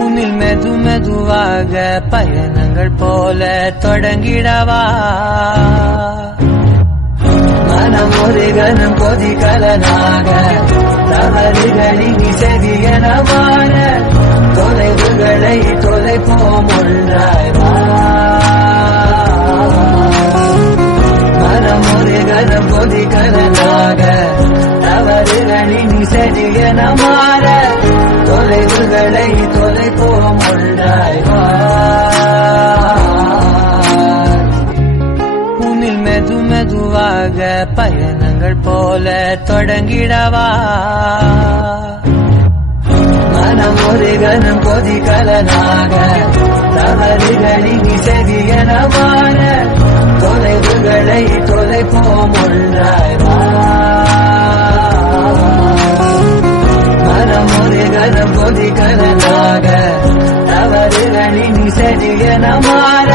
உன்னில் மெது மெதுவாக பயணங்கள் போல தொடங்கிடவா மனம் ஒரு கணம் கொதிகலனாக தவறுகளின் செவியனமான தொலைவுகளை தொலைப்போம் ஒன்றாய்வா மனம் ஒரு கணம் கொதிகலனாக தவறுகளின் செவியனமான தொலைவுகளை தொலைப்போம் ஒன்றாய்வா உன்னில் மெது மெதுவாக பயணங்கள் போல தொடங்கிடவா மனம் ஒரு கணம் கொதிகலனாக தவறுகளின் செவியனமான தொலைவுகளை தொலைப்போம் ஒன்றாய்வா மனம் ஒரு கணம் கொதிகலனாக தவறுகளின் செவியனமான